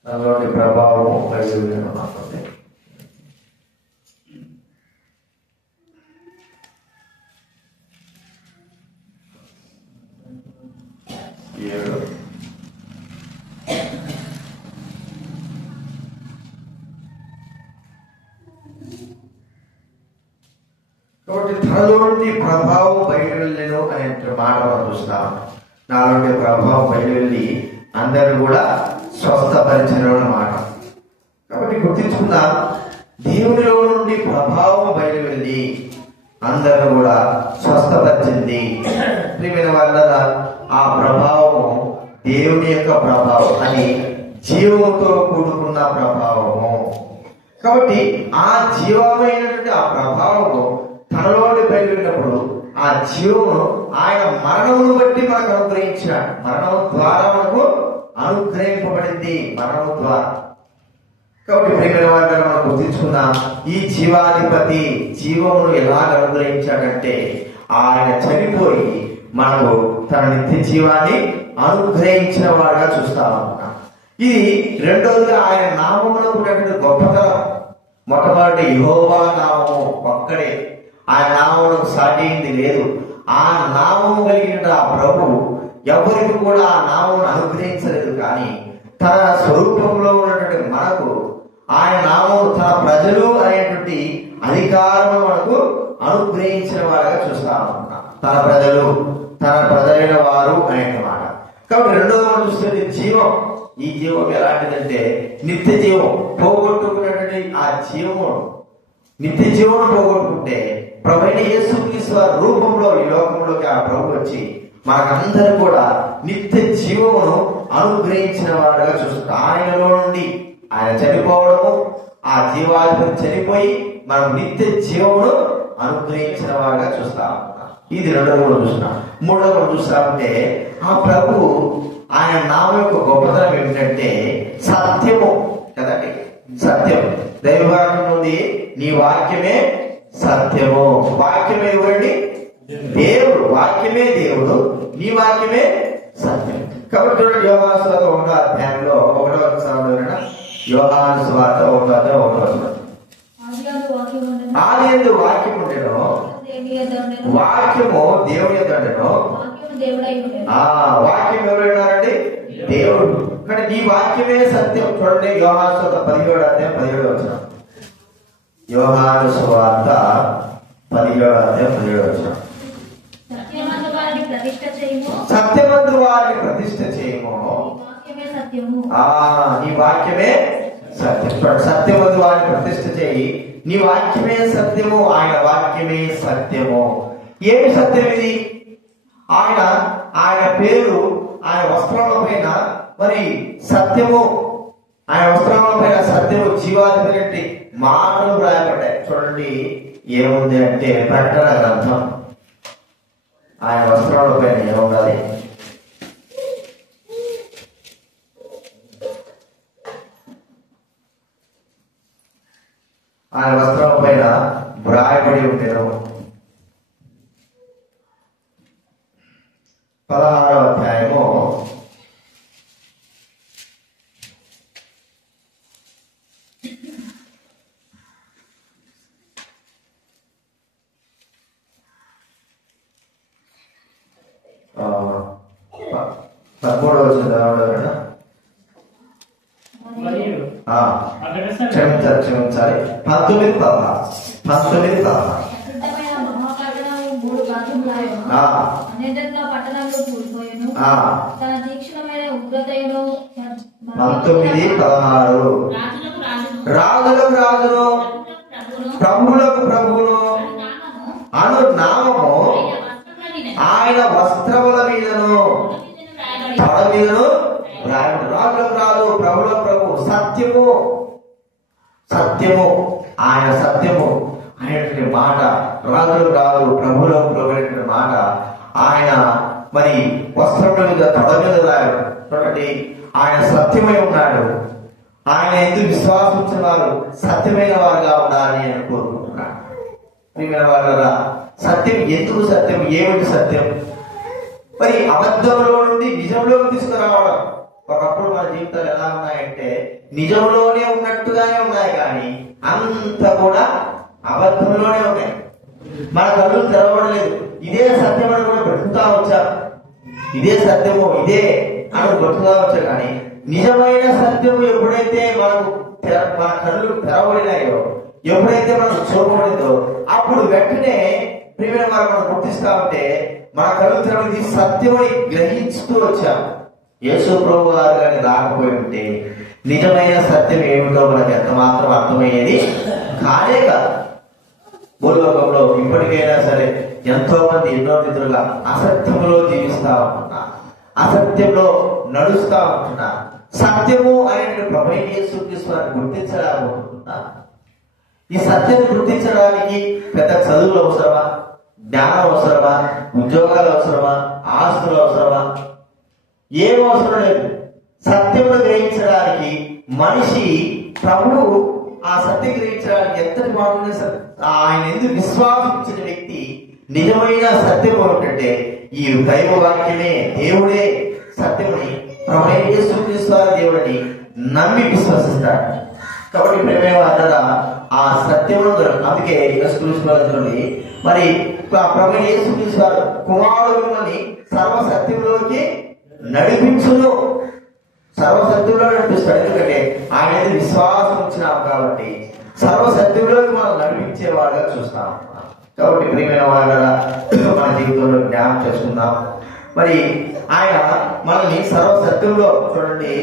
తనలోని ప్రభావం బయలుదేరాను అనుకుంటే 7. కాబట్టి తనలో నుండి ప్రభావం బయట వెళ్ళను అనే మాట మనం చూస్తాం. నాలో నుండి ప్రభావం బయట వెళ్ళి అందరూ కూడా స్వస్థపరిచిన మాట. కాబట్టి గుర్తించుకుందాం, దేవునిలో నుండి ప్రభావం బయలు వెళ్ళి అందరూ కూడా స్వస్థపరిచింది. ప్రియమైన వాళ్ళ ఆ ప్రభావము దేవుని యొక్క ప్రభావం, అది జీవముతో కూడుకున్న ప్రభావము. కాబట్టి ఆ జీవమైనటువంటి ఆ ప్రభావము తనలోని బయలున్నప్పుడు ఆ జీవమును ఆయన మరణమును బట్టి మనకు అనుగ్రహించాడు. మరణము ద్వారా మనకు అనుగ్రహింపబడింది, మరణము ద్వారా. కాబట్టి ప్రియమైన వారిని మనం గుర్తించుకుందాం, ఈ జీవాధిపతి జీవమును ఎలా అనుగ్రహించాడంటే ఆయన చనిపోయి మనకు తన నిత్య జీవాన్ని అనుగ్రహించిన వాడుగా చూస్తా ఉన్నాం. ఇది రెండోదిగా ఆయన నామములకు ఉన్నటువంటి గొప్పతనం. మొట్టమొదటి యెహోవా నామము ఒక్కడే, ఆ నామములకు సాటింది లేదు. ఆ నామము కలిగిన ఆ ప్రభువు ఎవరికి కూడా ఆ నామమును అనుగ్రహించలేదు, కానీ తన స్వరూపంలో ఉన్నటువంటి మనకు ఆయన నామము తన ప్రజలు అనేటువంటి అధికారము మనకు అనుగ్రహించిన వారుగా చూస్తా ఉన్నాం. తన ప్రజలు, తన ప్రజలైన వారు అనే మాట. కాబట్టి రెండోది మనం చూస్తే జీవం. ఈ జీవం ఎలాంటిదంటే నిత్య జీవం. పోగొట్టుకున్నటువంటి ఆ జీవము, నిత్య జీవము పోగొట్టుకుంటే ప్రభువైన యేసుక్రీస్తు వారి రూపంలో ఈ లోకంలోకి ఆ ప్రభు వచ్చి మనకందరూ కూడా నిత్య జీవమును అనుగ్రహించిన వాడుగా చూస్తారు. ఆయనలో నుండి ఆయన చనిపోవడము, ఆ జీవాధిపతి చనిపోయి మనం నిత్య జీవమును అనుగ్రహించిన వాడుగా చూస్తా ఉన్నాం. ఇది రెండవ కూడా చూస్తున్నాం. మూడవ కూడా చూస్తామంటే ఆ ప్రభు ఆయన నామం యొక్క గొప్పతనం ఏమిటంటే సత్యము కదండి. సత్యం, దైవవాక్యం ఉంది, నీ వాక్యమే సత్యము. వాక్యమే ఎవరండి? దేవుడు. వాక్యమే దేవుడు, నీ వాక్యమే సత్యం. కాబట్టి యోహాను సువార్త 1వ అధ్యాయంలో 1వ వచనంలో యోహాను సువార్త 1వ అధ్యాయం 1వ వచనం, ఆదియందు వాక్యం ఉండెను, వాక్యము దేవుని యొద్ద ఉండెను, వాక్యం ఎవరైనారండి? దేవుడు. కానీ నీ వాక్యమే సత్యం. చూడండి యోహాను సువార్త 17వ అధ్యాయం 17వ వచనం. యోహాను సువార్త 17వ అధ్యాయం 17వ వచనం. సత్యమందు వారిని ప్రతిష్ఠ చేయము, నీ వాక్యమే సత్యం. సత్యమందు వారిని ప్రతిష్ఠ చేయి, నీ వాక్యమే సత్యము. ఆయన వాక్యమే సత్యము. ఏమి సత్యం ఇది? ఆయన పేరు, ఆయన వస్త్రాల పైన మరి సత్యము, ఆయన వస్త్రాల పైన సత్యము జీవాధిపతి మాటలు రాయబడ్డాయి. చూడండి ఏముంది అంటే ప్రకటన గ్రంథం, ఆయన వస్త్రాల పైన ఏముండాలి? ఆయన వస్త్రాల పైన వ్రాయబడి ఉండేను. 16వ అధ్యాయము 13వ వచనం క్షమించాలి 19:16 రాజులకు రాజును ప్రభువులకు ప్రభువును అను నామము ఆయన వస్త్రముల మీదను తొడ మీదను రాజులకు రాజు ప్రభువులకు ప్రభు. సత్యము, సత్యము, ఆయన సత్యము అనేటువంటి మాట. రాజులకు రాజు ప్రభువులకు ప్రభు అనేటువంటి మాట ఆయన మరి వస్త్రముల మీద తొడ మీద రాయడు. చూడండి ఆయన సత్యమై ఉన్నాడు. ఆయన ఎందుకు విశ్వాసం ఉంచున్నారు? సత్యమైన వారుగా ఉండాలని నేను కోరుకుంటున్నాను. ప్రియమైన వారుగా సత్యం ఎందుకు సత్యం? ఏమిటి సత్యం? మరి అబద్ధంలో నుండి నిజంలోకి తీసుకురావడం. ఒకప్పుడు మన జీవితాలు ఎలా ఉన్నాయంటే నిజంలోనే ఉన్నట్టుగానే ఉన్నాయి, కానీ అంత కూడా అబద్ధంలోనే ఉన్నాయి. మన కళ్ళు తెరవడలేదు. ఇదే సత్యం అని కూడా బ్రతుకుతా వచ్చారు. ఇదే సత్యము, ఇదే అని బ్రతుకుతా వచ్చారు. కానీ నిజమైన సత్యము ఎప్పుడైతే మన కళ్ళు తెరవబడినాయో, ఎప్పుడైతే మనకు చూపబడిందో, అప్పుడు వెంటనే ప్రియమైన మనం గుర్తిస్తా ఉంటే మన కళ్ళు తెరవడి సత్యమని గ్రహించుతూ వచ్చాము. యేసు ప్రభు వారు కానీ రాకపోయి ఉంటే నిజమైన సత్యం ఏమిటో మనకు ఎంత మాత్రం అర్థమయ్యేది కాదే కాదు. భూలోకంలో ఇప్పటికైనా సరే ఎంతో మంది ఎన్నో రీతులుగా అసత్యంలో జీవిస్తా ఉంటున్నారు, అసత్యంలో నడుస్తా ఉంటున్నారు. సత్యము అనేది ప్రభువైన యేసుక్రీస్తు వారిని గుర్తించలేకపోతున్నారు. ఈ సత్యాన్ని గుర్తించడానికి పెద్ద చదువులు అవసరమా, జ్ఞానం అవసరమా, ఉద్యోగాలు అవసరమా, ఆస్తులు అవసరమా? ఏం అవసరం లేదు. సత్యమును గ్రహించడానికి మనిషి ప్రభువు ఆ సత్యం గ్రహించడానికి ఎంతటి మాత్రమే ఆయన ఎందుకు విశ్వాసించిన వ్యక్తి నిజమైన సత్యం ఏమిటంటే ఈ దైవ వాక్యమే దేవుడే సత్యమని ప్రభువైన యేసుక్రీస్తు వారి దేవుడిని నమ్మి విశ్వసిస్తాడు. కాబట్టి ప్రేమేవారా ఆ సత్యమును అందుకే యేసుక్రీస్తు వారి మరి ప్రభువైన యేసుక్రీస్తు వారు కుమారుడు మిమ్మల్ని సర్వ సత్యంలోకి నడిపించును, సర్వసత్యంలో నడిపిస్తాడు. ఎందుకంటే ఆయన విశ్వాసం వచ్చినాం కాబట్టి సర్వసత్యంలోకి మనం నడిపించేవాడుగా చూస్తాం. కాబట్టి ప్రియమైన వాళ్ళ మన జీవితంలో జ్ఞానం చేసుకుందాం. మరి ఆయన మనల్ని సర్వసత్యంలో చూడండి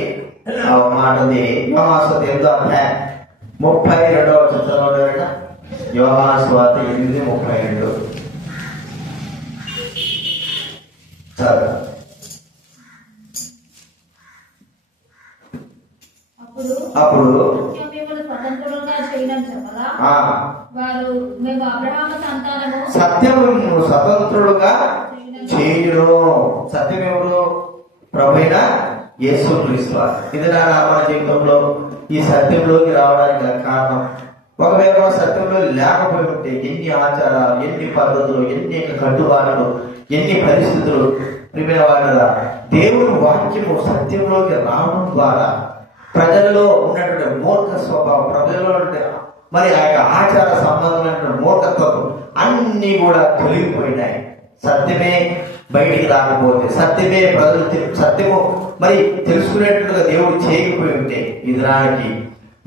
మాట ఉంది. యోహాను 8:32 చదవండి. యోహాను 8:32 చాలు. అప్పుడు సత్యము స్వతంత్రులుగా చేయును. సత్యమేవుడు ప్రభువైన యేసుక్రీస్తు. ఇది నా మన జీవితంలో ఈ సత్యంలోకి రావడానికి గల కారణం. ఒకవేళ సత్యంలో లేకపోయి ఉంటే ఎన్ని ఆచారాలు, ఎన్ని పద్ధతులు, ఎన్ని కట్టుబాట్లు, ఎన్ని పరిస్థితులు ప్రియమైన వాళ్ళ దేవుని వాక్యము సత్యంలోకి రావడం ద్వారా ప్రజలలో ఉన్నటువంటి మూర్ఖ స్వభావం, ప్రజలలో మరి ఆ యొక్క ఆచార సంబంధమైనటువంటి మూర్ఖత్వం అన్ని కూడా తొలగిపోయినాయి. సత్యమే బయటికి రాకపోతే, సత్యమే ప్రజలు సత్యము మరి తెలుసుకునేట్టుగా దేవుడు చేయకపోయి ఉంటే ఈ దినానికి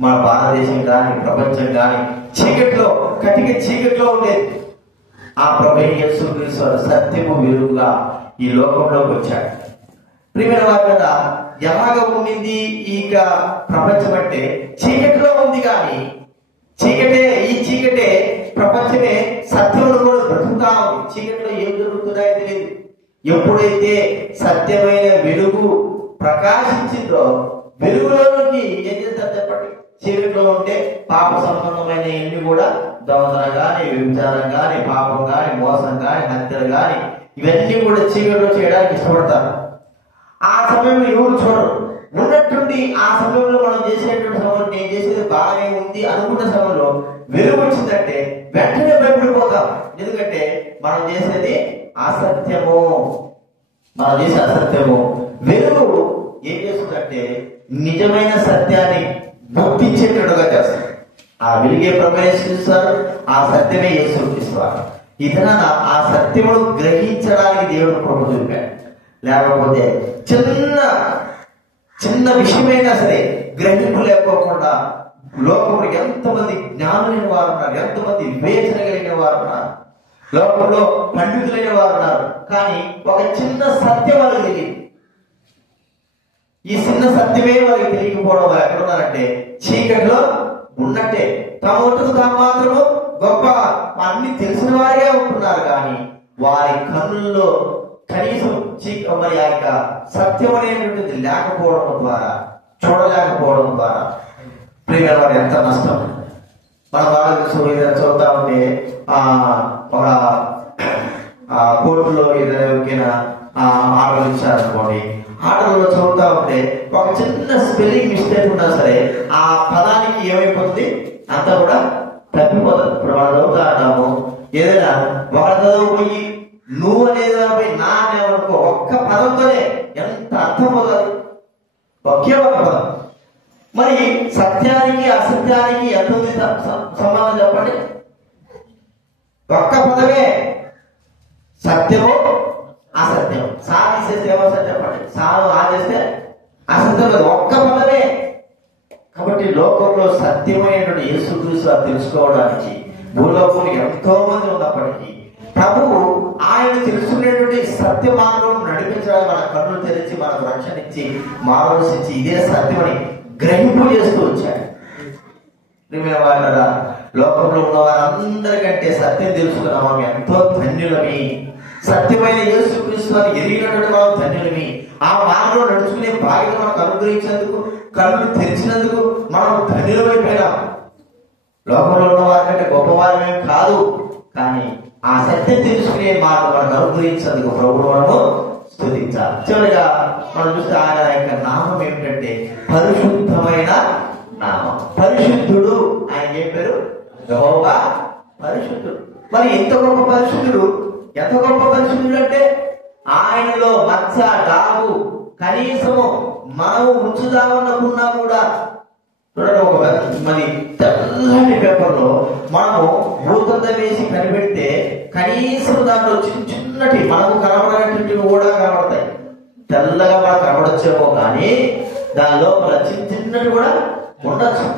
మన భారతదేశం కానీ ప్రపంచం కానీ చీకట్లో కటిక చీకట్లో ఉండేది. ఆ ప్రభువైన యేసుక్రీస్తు వారు సత్యము వెలుగుగా ఈ లోకంలోకి వచ్చాడు. ప్రియమైన వారి ఎలాగ ఉండింది ఈ ప్రపంచం అంటే చీకటిలో ఉంది. కానీ ఈ చీకటే ప్రపంచమే సత్యంలో కూడా బ్రతుకుతా ఉంది. చీకటిలో ఏం జరుగుతుందో తెలియదు. ఎప్పుడైతే సత్యమైన వెలుగు ప్రకాశించిందో వెలుగులోకి ఏం చేస్తారు చెప్పండి. చీకటిలో ఉంటే పాప సంబంధమైన ఎన్ని కూడా దొంగతనం కానీ, వ్యభిచారం కానీ, పాపం కానీ, మోసం కానీ, హత్యలు కానీ ఇవన్నీ కూడా చీకటిలో చేయడానికి ఇష్టపడతారు. ఆ సమయంలో ఎవరు చూడరు. ఉన్నట్టుండి ఆ సమయంలో మనం చేసేటువంటి సమయంలో నేను చేసేది బాగానే ఉంది అనుకున్న సమయంలో వెలుగు వచ్చిందంటే వెంటనే భయపడిపోతాం. ఎందుకంటే మనం చేసేది అసత్యము. వెలుగు ఏం చేస్తుందంటే నిజమైన సత్యాన్ని గుర్తించేటట్టుగా చేస్తారు. ఆ వెలుగే ప్రవేశిస్తారు, ఆ సత్యమే యేసుక్రీస్తు. ఇతర ఆ సత్యమును గ్రహించడానికి దేవుడు కృప చూపాడు. లేకపోతే చిన్న విషయమైనా సరే గ్రహింపు లేకోకుండా లోకంలో ఎంతమంది జ్ఞానులైన వారు ఉన్నారు, ఎంతమంది వివేచన కలిగిన వారు ఉన్నారు, లోకంలో పండితులైన వారు ఉన్నారు. కానీ ఒక చిన్న సత్యం వాళ్ళకి తెలియదు. ఈ చిన్న సత్యమే వాళ్ళకి తెలియకపోవడం వాళ్ళు ఎక్కడున్నారంటే చీకటిలో ఉన్నట్టే. తమకు తాము మాత్రము గొప్ప అన్ని తెలిసిన వారిగా ఉంటున్నారు. కానీ వారి కన్నుల్లో కనీసం మరి ఆ యొక్క సత్యం అనేటువంటిది లేకపోవడం ద్వారా, చూడలేకపోవడం ద్వారా ప్రియమైన వారు ఎంత నష్టం. మన వాళ్ళు ఏదైనా చదువుతా ఉంటే ఒక కోర్టులో ఏదైనా ఆర్డర్ ఇచ్చారనుకోండి, ఆర్డర్లో చదువుతా ఉంటే ఒక చిన్న స్పెల్లింగ్ మిస్టేక్ ఉన్నా సరే ఆ పదానికి ఏమైపోతుంది అంతా కూడా తప్పిపోతుంది. ఇప్పుడు వాళ్ళు చదువుతా అంటాము, ఏదైనా ఒక చదువుపోయి నువ్వు అనేది పోయి నా అనేవనుకో ఒక్క పదంతోనే ఎంత అర్థం పోతుంది. ఒకే ఒక పదం. మరి సత్యానికి అసత్యానికి ఎంత సంబంధం చెప్పండి. ఒక్క పదమే సత్యము అసత్యం. సాధిస్తే ఏమవుతుంది చెప్పండి. సాధు ఆదేస్తే అసత్యం ఒక్క పదమే. కాబట్టి లోకంలో సత్యమైనటువంటి యేసుక్రీస్తు తెలుసుకోవడానికి భూలోకంలో ఎంతో మంది ఉన్నప్పటికీ ప్రభువు ఆయన తెలుసుకునేటువంటి సత్య మార్గం నడిపించడానికి మన కన్నులు తెరిచి మనకు రక్షణ ఇచ్చి మానవసించి ఇదే సత్యమని గ్రహింపు చేస్తూ వచ్చాడు. వాళ్ళ లోకంలో ఉన్న వారందరికంటే సత్యం తెలుసుకున్న మనం ఎంతో ధన్యులమి. సత్యమైన యేసుక్రీస్తు అని ఎరిగినటువంటి మనం ధన్యులమి. ఆ మార్గంలో నడుచుకునే బాధ్యత మనకు అనుగ్రహించేందుకు, కళ్ళు తెరిచినందుకు మనం ధన్యులమైపోయినాం. లోకంలో ఉన్న వారికంటే గొప్పవారమే కాదు, కానీ ఆ సత్యం తెలుసుకునే మార్గం మనకు అనుగ్రహించేందుకు ప్రభువు మనము స్తుతించాలి. చివరిగా మనం చూస్తే ఆయన యొక్క నామం ఏమిటంటే పరిశుద్ధమైన నామం. పరిశుద్ధుడు. ఆయన ఏం పేరు? యెహోవా పరిశుద్ధుడు. మరి ఎంత గొప్ప పరిశుద్ధుడు, ఎంత గొప్ప పరిశుద్ధుడు అంటే ఆయనలో మచ్చ డాగు కనీసము మనం ఉంచుదామనుకున్నా కూడా చూడండి, ఒక మరి తెల్లటి పేపర్లో మనము భూతంత వేసి కనిపెడితే కనీసం దాంట్లో చిన్నటి మనకు కనబడేటువంటివి కూడా కనబడతాయి. తెల్లగా మనకు కనబడచ్చేమో కానీ దాని లోపల చిన్నటి కూడా ఉండొచ్చు.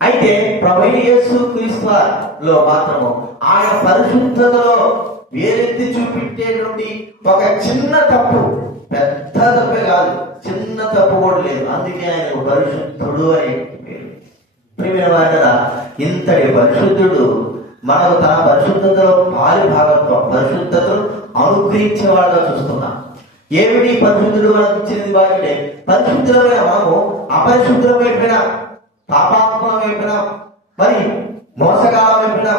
అయితే ప్రభువైన యేసుక్రీస్తులో మాత్రము ఆయన పరిశుద్ధతలో వేరెత్తి చూపించేటువంటి ఒక చిన్న తప్పు, పెద్ద తప్పే కాదు, చిన్న తప్పు కూడా లేదు. అందుకే ఆయన పరిశుద్ధుడు అని ప్రియమైన వారా, ఇంతటి పరిశుద్ధుడు మనకు తన పరిశుద్ధతలో పాలి భాగత్వం, పరిశుద్ధతను అనుగ్రహించేవాడుగా చూస్తున్నాం. ఏమిటి పరిశుద్ధుడు మనకు ఇచ్చింది బాగుంటే, పరిశుద్ధులమైన మనము అపరిశుద్ధులమైపోయిన, పాపాత్మమైపోయిన, మరి మోసగాలమైపోయిన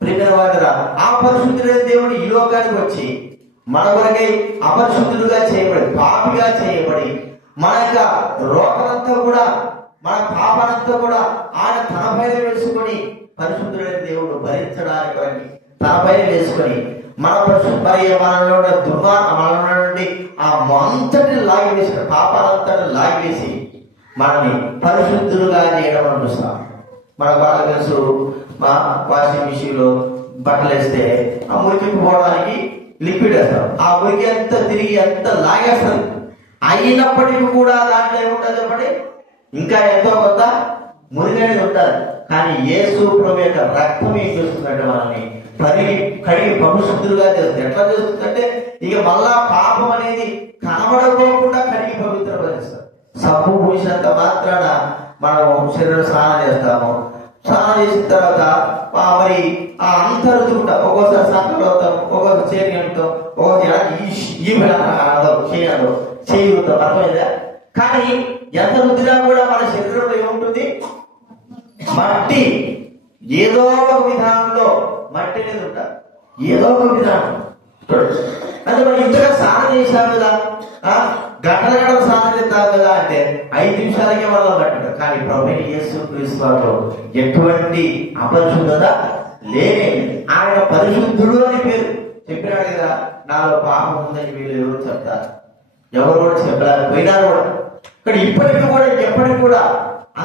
ప్రియమైన వారా, ఆ పరిశుద్ధుడైన దేవుడు ఈ లోకానికి వచ్చి మన కొరకై అపరిశుద్ధుడుగా చేయబడి, పాపిగా చేయబడి, మన యొక్క రోగనంతా కూడా, మన పాపనంతా కూడా ఆయన తన పైన వేసుకొని, పరిశుద్ధుడైన దేవుడు భరించడానికి తన పైన వేసుకొని మన మనలో మనలో నుండి ఆ అంతటిని లాగివేసి, పాపాలంతటిని లాగివేసి మనని పరిశుద్ధులుగా చేయడం అని చూస్తాం. మన బాగా తెలుసు, మా వాషింగ్ మిషన్ లో బట్టలు వేస్తే ఆ మురికి పోవడానికి లిక్విడ్ వేస్తాం. ఆ మురికి అంతా తిరిగి అంతా లాగేస్తుంది. అయినప్పటికీ కూడా దాంట్లో ఏముంటుంది చెప్పండి, ఇంకా ఎంతో కొంత మురికి అనేది ఉంటుంది. కానీ యేసు ప్రభు యొక్క రక్తం ఏం చేస్తుందంటే మనల్ని కడిగి పరిశుద్ధులుగా చేస్తుంది. ఎట్లా చేస్తుందంటే ఇక మళ్ళా పాపం అనేది కనబడకోకుండా కడిగి పవిత్రపరుస్తుంది. సబ్బు పూసినంత మాత్రాన మనం శరీరం స్నానం చేస్తాము. స్నానం చేసిన తర్వాత మరి ఆ అంతరుతుంటా, ఒక్కోసారి సంకలు అవుతాం, ఒక్కోసారి చేరి వెళ్తాం, ఒక్కోసారి చేయుతాం. అర్థమైందా? కానీ ఎంత రుద్దినా కూడా మన శరీరంలో ఏముంటుంది? మట్టి. ఏదో ఒక విధానంలో మట్టి అనేది ఉంటారు, ఏదో ఒక విధానం. అంటే మనం ఇంతగా స్నానం చేసాం కదా, గంటల స్నానం చేస్తాం కదా అంటే 5 నిమిషాలకే వల్ల పట్టాడు. కానీ ప్రభువైన యేసుక్రీస్తులో ఎటువంటి అపరిశుద్ధత లేని ఆయన పరిశుద్ధుడు అని పేరు చెప్పినాడు కదా. నాలో పాపం ఉందని వీళ్ళు ఎవరు చెప్తారు? ఎవరు కూడా చెప్పలేరు, పోయినారు కూడా. ఇక్కడ ఇప్పటికీ కూడా ఎప్పటికి కూడా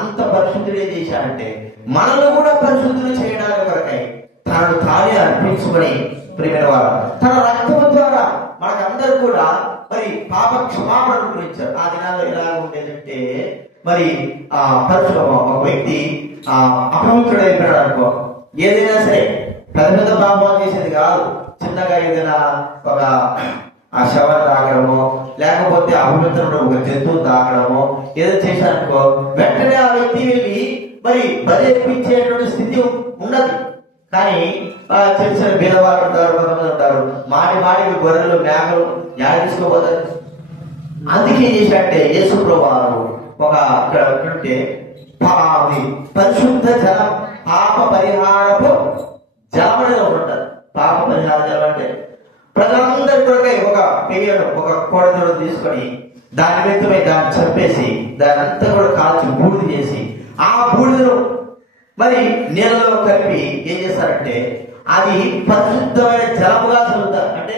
అంత పరిశుద్ధుడు ఏం చేశాడంటే మనల్ని కూడా పరిశుద్ధులు చేయడానికి కొరకై తనను తానే అర్పించుకొని ప్రియమైన వారు తన రక్తము ద్వారా మనకందరూ కూడా మరి పాప క్షమాపణ గురించారు. ఆ దినాల్లో ఎలా ఉండేదంటే మరి ఒక వ్యక్తి అపవిత్రుడైపోయాడు అనుకో, ఏదైనా సరే పెద్ద పెద్ద పాపాలు చేసేది కాదు, చిన్నగా ఏదైనా ఒక ఆ శవాన్ని తాగడము, లేకపోతే అపవిత్రుడు ఒక జంతువు తాగడము ఏదో చేశారనుకో, వెంటనే ఆ వ్యక్తి వెళ్ళి మరి బలి అర్పించేటువంటి స్థితి ఉండదు. కానీ తెలిసిన బీదవాళ్ళు ఉంటారు, కొంతమంది ఉంటారు, మాడికి గొర్రెలు మేకలు యాడ తీసుకోపోతారు. అందుకే ఏం చేశాడంటే యేసు ప్రభువు ఒక ఉంటే పరిశుద్ధ జలం, పాప పరిహారపు జలం అనేది ఒకటి ఉంటుంది. పాప పరిహార జలం అంటే ప్రజలందరి కొరకై ఒక పెయ్యను, ఒక కోడదూడను తీసుకొని దాని వ్యక్తమై దాన్ని చంపేసి దాని అంతా కూడా కాల్చి బూడిద చేసి ఆ బూడిదను మరి నీళ్ళలో కలిపి ఏం చేస్తారంటే అది పరిశుద్ధమైన జలముగా చదువుతారు. అంటే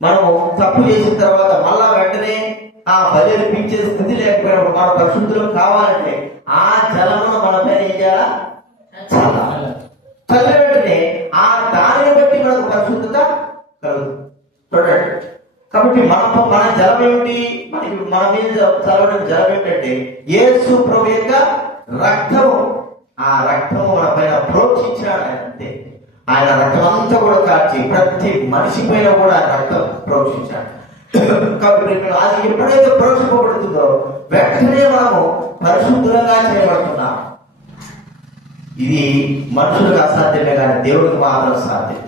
మనము తప్పు చేసిన తర్వాత మళ్ళా వెంటనే ఆ బలి అర్పించే స్థితి లేకపోయినప్పుడు మన పరిశుద్ధులు కావాలంటే ఆ జలమును మన పైన ఏం చేయాలా? చల్ల వెంటనే ఆ దానిని బట్టి మనకు పరిశుద్ధత కలుగుతుంది. చూడండి, కాబట్టి మన జలం ఏమిటి? మన మీద చల్లబడిన జలం ఏమిటంటే యేసు ప్రభు యొక్క రక్తము. ఆ రక్తము మన పైన ప్రోక్షించాడు ఆయన. అంతే. ఆయన రక్తం అంతా కూడా కార్చి ప్రతి మనిషి పైన కూడా ఆయన రక్తం ప్రోక్షించాడు. కాబట్టి అది ఎప్పుడైతే ప్రోక్షింపబడుతుందో వెంటనే మనము పరిశుద్ధంగా చేయబడుతున్నాం. ఇది మనుషులకు అసాధ్యమే కానీ దేవుడికి మాత్రం సాధ్యం.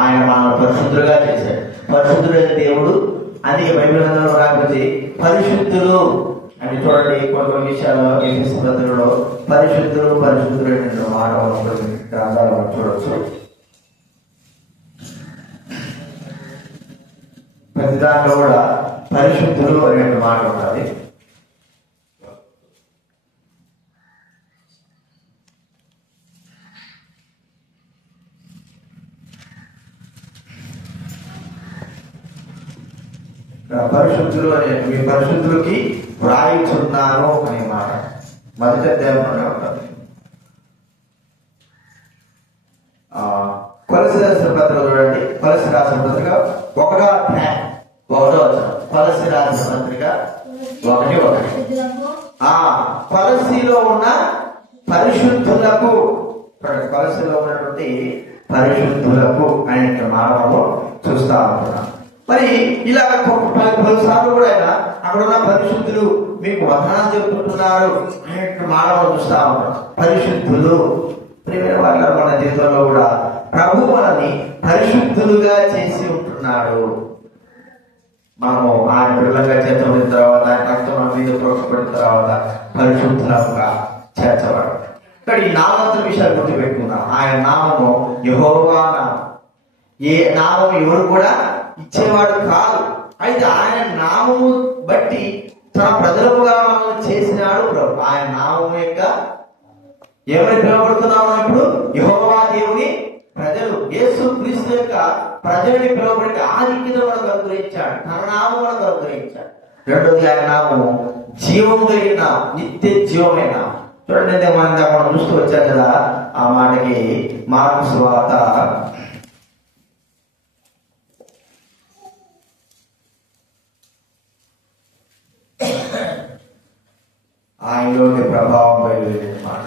ఆయన మనల్ని పరిశుద్ధులుగా చేశాడు. పరిశుద్ధుడైన దేవుడు అందుకే బైబిల్ గ్రంథంలో రాకపోతే పరిశుద్ధులు అని చూడండి. కొన్ని విషయాలు ఎఫెసీ పత్రికలో పరిశుద్ధులు పరిశుద్ధులైన మానవ గ్రంథాలు మనం చూడవచ్చు. ప్రతి దాంట్లో కూడా పరిశుద్ధులు అనే మాట ఉండాలి. పరిశుద్ధులు అనే మీ పరిశుద్ధులకి వ్రాయిచున్నాను అనే మాట మొదటి అధ్యాయంలోనే ఉంటుంది. కొలస్సీ రాసిన పత్రిక చూడండి. కొలస్సీ రాసిన పత్రిక 1వ అధ్యాయం 1వ వచనం. కొలస్సీ రాసిన పత్రిక 1:1. కొలస్సీలో ఉన్న పరిశుద్ధులకు, కొలస్సీలో ఉన్నటువంటి పరిశుద్ధులకు అనే మానవము చూస్తా ఉంటున్నాం. మరి ఇలా పలుసార్లు కూడా ఆయన అక్కడ ఉన్న పరిశుద్ధులు మీకు వందనాలు చెబుతుంటున్నారు అనే మానవులు చూస్తా ఉంటాం. పరిశుద్ధులు ప్రియమైన వాళ్ళ మన జీవితంలో కూడా ప్రభు మనల్ని పరిశుద్ధులుగా చేసి ఉంటున్నాడు. మనము ఆయన పిల్లలుగా చేర్చబడిన తర్వాత ఆయన రక్తం మన మీద ప్రోక్షపడిన తర్వాత పరిశుద్ధులుగా చేర్చబడు. ఇక్కడ ఈ 4 విషయాలు గుర్తుపెట్టుకున్నాం. ఆయన నామము యెహోవా నామం. ఏ నామము ఎవరు కూడా ఇచ్చేవాడు కాదు. అయితే ఆయన నామము బట్టి తన ప్రజలుగా మనం చేసినాడు ప్రభు. ఆయన నామము యొక్క ఎవరు పిలువబడుతున్నాము ఇప్పుడు? యెహోవా దేవుని ప్రజలు. యేసు క్రీస్తు యొక్క ప్రజలని పిలువబడి ఆధిక్యత మనకు అనుగ్రహించాడు. తన నామం మనకు అనుగ్రహించాడు. రెండోది ఆయన నామము జీవం కలిగిన నిత్య జీవమైన. చూడండి, మనం చూస్తూ వచ్చాం కదా ఆ మాటకి. మార్కు సువార్త 'ఆయనలోని ప్రభావం బయలుదేరిన మాట.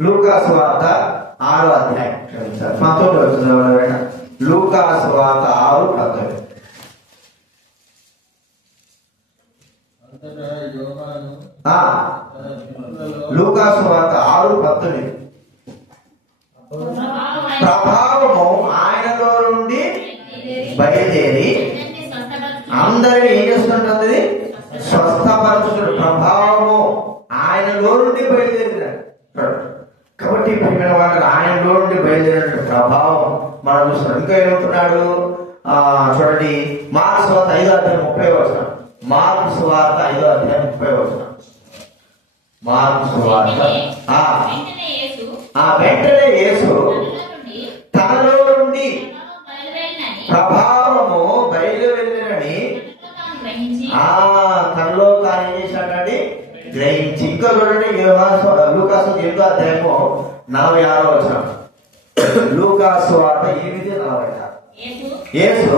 లూకా సువార్త 6వ అధ్యాయం 19 వచనం. లూకా సువార్త 6:19. లూకా సువార్త 6:19. ప్రభావము ఆయనలో నుండి బయలుదేరి అందరినీ ఏం చేస్తుంటుంది? స్వస్థపరచుడు. ప్రభావము ఆయనలో నుండి బయలుదేరినాడు. కాబట్టి ఆయనలో నుండి బయలుదేరిన ప్రభావం మనం చూస్తున్నాం. ఇంకా ఏమంటున్నాడు చూడండి. మార్కు సువార్త 5:30. మార్కు సువార్త 5:30. మార్కు సువార్త. వెంటనే యేసు తనలో నుండి ప్రభావము బయలువెళ్ళినని తనలో తాను ఏం చేశాడని గ్రహించి. ఇంకా చూడండి లూకాసు 8వ అధ్యాయము 46వ వచనం. లూకాసు వార్త 8:46. యేసు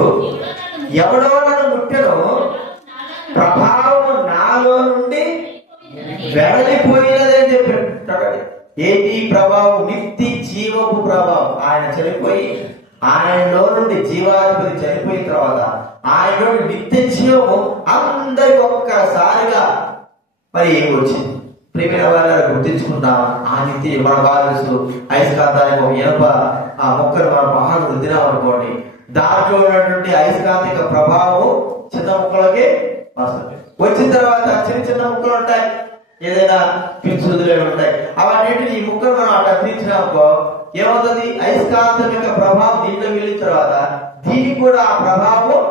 ఎవడో నన్ను ముట్టెను, ప్రభావము నాలో నుండి వెడలిపోయినదని చెప్పాడు. ఏంటి ప్రభావం? నిత్య జీవపు ప్రభావం. ఆయన చనిపోయి ఆయనలో నుండి జీవాధిపతి చనిపోయిన తర్వాత ఆయన నిత్య జీవము అందరికి ఒక్కసారిగా మరి ఏమి వచ్చింది? ప్రియమైన వాళ్ళ గుర్తించుకుంటాం. ఆ నిత్య మన బాధిస్తూ అయస్కాంతానికి ఒక ఇనప ఆ మొక్కను మనం బాగా వృద్ధినాం అనుకోండి, దాంట్లో ఉన్నటువంటి అయస్కాంతిక ప్రభావం చిన్న మొక్కలకి వస్తుంది. వచ్చిన తర్వాత చిన్న చిన్న ముక్కలు ఉంటాయి, ఏదైనా పిచ్చుదులు ఉంటాయి. అవన్నింటిని ఈ ముక్కలు మనం అట్లా అందించినామనుకో ఏమవుతుంది? అయస్కాంతం యొక్క ప్రభావం దీంట్లో వెళ్ళిన తర్వాత దీనికి కూడా ఆ ప్రభావం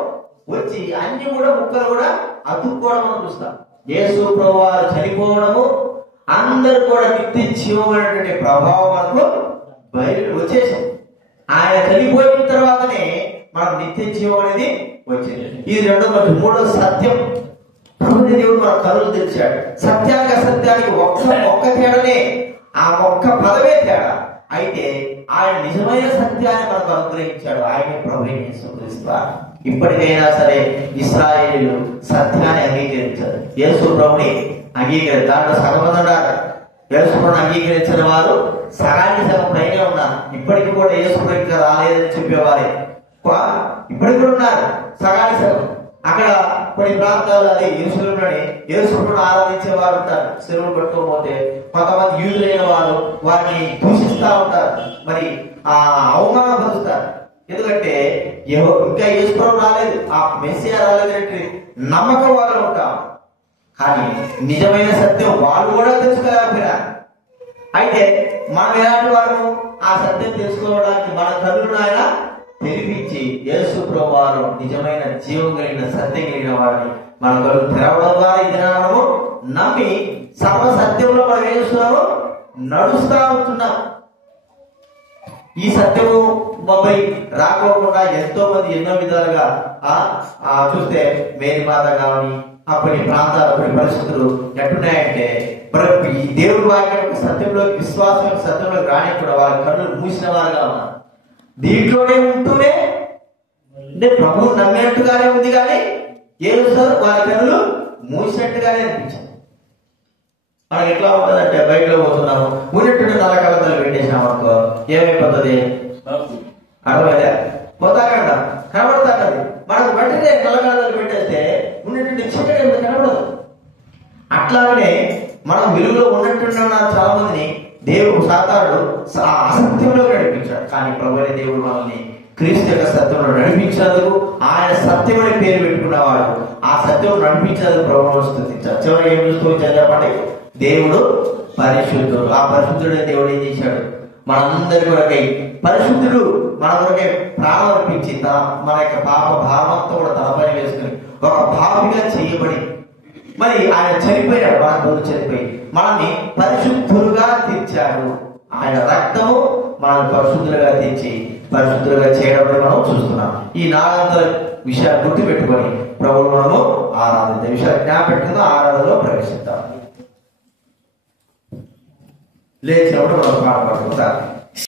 వచ్చి అన్ని కూడా ముక్కలు కూడా అతుక్కోవడం మనం చూస్తాం. యేసు ప్రభువారు చనిపోవడము, అందరు కూడా నిత్య జీవమైనటువంటి ప్రభావం మనకు బయలు వచ్చేసింది. ఆయన చనిపోయిన తర్వాతనే మనకు నిత్య జీవం అనేది వచ్చింది. ఇది రెండో. మూడో సత్యం. దేవుడు మన కనులు తెచ్చాడు. సత్యానికి అసత్యానికి ఒక్క తేడానే, ఆ ఒక్క పదవే తేడా. అయితే ఆయన నిజమైన సత్యాన్ని మనకు అనుగ్రహించాడు. ఆయన ప్రభువైన యేసుక్రీస్తు. ఇప్పటికైనా సరే ఇశ్రాయేలీయులు సత్యాన్ని అంగీకరించారు, యేసు ప్రభుని అంగీకరించారు. దాంట్లో సగమంది ఉన్నారు. యేసుప్రభువును అంగీకరించిన వారు సగానికి సగం పైనే ఉన్నారు. ఇప్పటికి కూడా యేసుప్రభు ఇంకా రాలేదని చెప్పేవారే ఇప్పటికి కూడా ఉన్నారు సగానికి సగం. అక్కడ కొన్ని ప్రాంతాలు అది యెరూషలేములోని యేసుప్రభువును ఆరాధించే వారు ఉంటారు. సెలవులు పట్టుకోకపోతే కొంతమంది యూదులైన వారు వారిని దూషిస్తూ ఉంటారు, మరి అవమానపరుస్తారు. ఎందుకంటే ఇంకా యేసుప్రభువు రాలేదు, ఆ మెస్సియా రాలేదంటే నమ్మకం వాళ్ళు ఉంటాం. కానీ నిజమైన సత్యం వాళ్ళు కూడా తెలుసుకోలేకపోయినారు. అయితే మనం ఎలాంటి వాళ్ళము? ఆ సత్యం తెలుసుకోవడానికి మన కన్నులను ఆయన తెరిపించి యేసు ప్రభువారు నిజమైన జీవం కలిగిన సత్యం కలిగిన వారిని మన కళ్ళు తెరవడం ద్వారా ఇది మనము నమ్మి సర్వ సత్యంలో మనం ఏం చేస్తున్నాము? నడుస్తా ఉంటున్నాం. ఈ సత్యము మమ్మల్ని రాకోకుండా ఎంతో మంది ఎన్నో విధాలుగా చూస్తే మేరీ మాత కానీ కొన్ని ప్రాంతాలు కొన్ని పరిస్థితులు ఎట్టున్నాయంటే ఈ దేవుడి వాక్యం సత్యంలోకి విశ్వాసం సత్యంలోకి రానికుండా వాళ్ళ కళ్ళు మూసిన వారుగా ఉన్నారు. దీంట్లోనే ఉంటూనే అంటే ప్రభువు నమ్మినట్టుగానే ఉంది, కానీ ఏం సార్ వాళ్ళ కళ్ళు మూసినట్టుగానే అనిపించింది. మనకి ఎట్లా ఉంటుందంటే బయటలో పోతున్నాము, ఉన్నట్టుండి నల్ల కళ్ళతలు పెట్టేసినాం అనుకో ఏమైపోతుంది? అర్థమైందా? పోతాకంట కనబడతాది. మనకు వెంటనే నల్ల కళ్ళతలు పెట్టేస్తే ఉన్నట్టుండి చీకటి ఎంత కనబడదు. అట్లాగనే మనం వెలుగులో ఉన్నట్టున్న చాలా మందిని దేవుడు సాతానుడు అసత్యంలో నడిపించాడు. కానీ ప్రభువైన దేవుడు మనల్ని క్రీస్తు యొక్క సత్యంలో నడిపించినందుకు ఆయన సత్యం అని పేరు పెట్టుకున్నవాడు ఆ సత్యం నడిపించినందుకు ప్రభువును స్తుతించాడు. చివరికి ఏం స్తుతించాడు చెప్పండి? దేవుడు పరిశుద్ధుడు. ఆ పరిశుద్ధుడే దేవుడు ఏం చేశాడు? మనందరి కొరకై పరిశుద్ధుడు మన కొరకే ప్రాణం అర్పించి మన యొక్క పాప భావంతో కూడా తలపై వేసుకుని ఒక భావిగా చేయబడి మరి ఆయన చనిపోయాడు. మన బదులు చనిపోయి మనల్ని పరిశుద్ధులుగా తీర్చాడు. ఆయన రక్తము మనల్ని పరిశుద్ధులుగా తీర్చి పరిశుద్ధులుగా చేయడం మనం చూస్తున్నాం. ఈ 4 విషయాలు గుర్తు పెట్టుకొని ప్రభువును మనము ఆరాధిద్దాం. విషయాలు జ్ఞాపకంగా ఆరాధనలో ప్రవేశిద్దాం. లేచినప్పుడు మనం పాట పాడుకుంటాం.